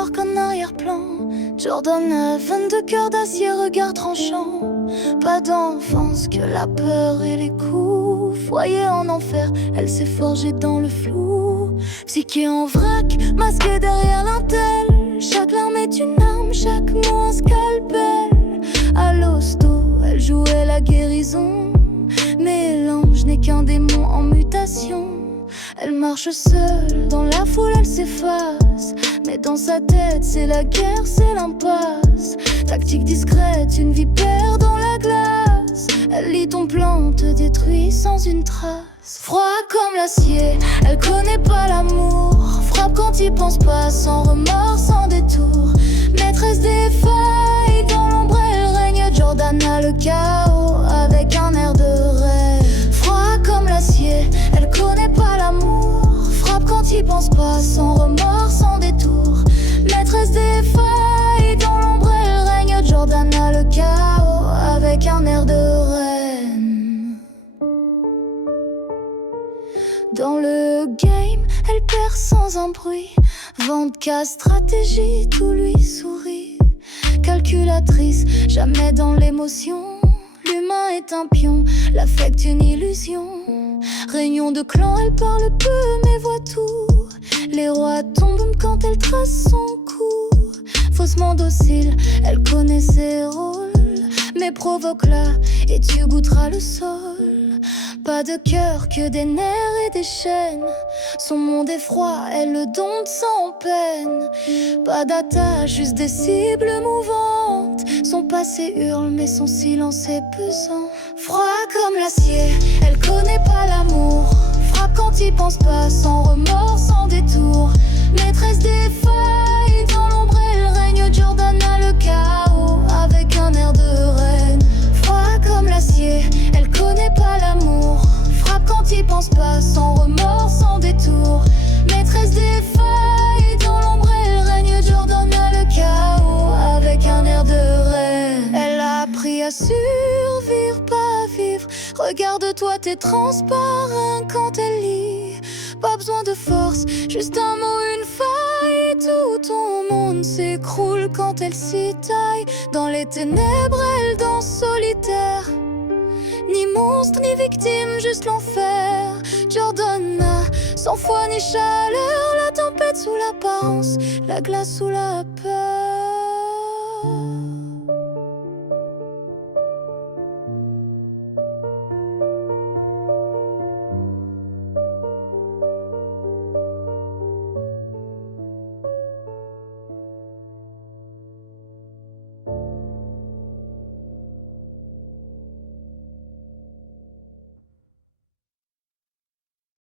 alors qu'en arrière-plan, Jordan a 22 cœurs d'acier, regard tranchant. Pas d'enfance que la peur et les coups. Foyer en enfer, elle s'est forgée dans le flou. Psyché en vrac, masquée derrière l'intel. Chaque larme est une arme, chaque mot un scalpel. À l'hosto, elle jouait la guérison. Mais l'ange n'est qu'un démon en mutation. Elle marche seule, dans la foule elle s'efface. Mais dans sa tête c'est la guerre, c'est l'impasse. Tactique discrète, une vipère dans la glace. Elle lit ton plan, te détruit sans une trace. Froid comme l'acier, elle connaît pas l'amour. Frappe quand il pense pas, sans remords, sans détour. Maîtresse des failles, dans l'ombre elle règne. Jordan a le chaos, avec un air de rêve. Froid comme l'acier, elle connaît pas l'amour. Frappe quand il pense pas, sans remords, sans détour. Maîtresse des failles, dans l'ombre elle règne. Jordan a le chaos, avec un air de reine. Dans le game, elle perd sans un bruit. Vente, casse, stratégie, tout lui sourit. Calculatrice, jamais dans l'émotion. L'humain est un pion, l'affect une illusion. Réunion de clan, elle parle peu mais voit tout. Les rois tombent quand elle trace son coup. Faussement docile, elle connaît ses rôles. Mais provoque-la et tu goûteras le sol. Pas de cœur que des nerfs et des chaînes. Son monde est froid, elle le dompte sans peine. Pas d'attache, juste des cibles mouvantes. Son passé hurle mais son silence est pesant. Froid comme l'acier, elle connaît pas l'amour. Frappe quand il pense pas, sans remords, sans détour. Maîtresse des failles, dans l'ombre elle règne. Jordan a le chaos, avec un air de reine. Froid comme l'acier, elle connaît pas l'amour. Frappe quand il pense pas, sans remords, sans détour. Maîtresse des failles, dans l'ombre elle règne. Jordan a le chaos, avec un air de reine. Elle a appris à survivre, pas à vivre. Regarde-toi, t'es transparent quand elle lit. Pas besoin de force, juste un mot, une faille. Tout ton monde s'écroule quand elle s'y taille. Dans les ténèbres, elle danse solitaire. Ni monstre, ni victime, juste l'enfer. Jordan n'a sans foi ni chaleur. La tempête sous l'apparence, la glace sous la peur.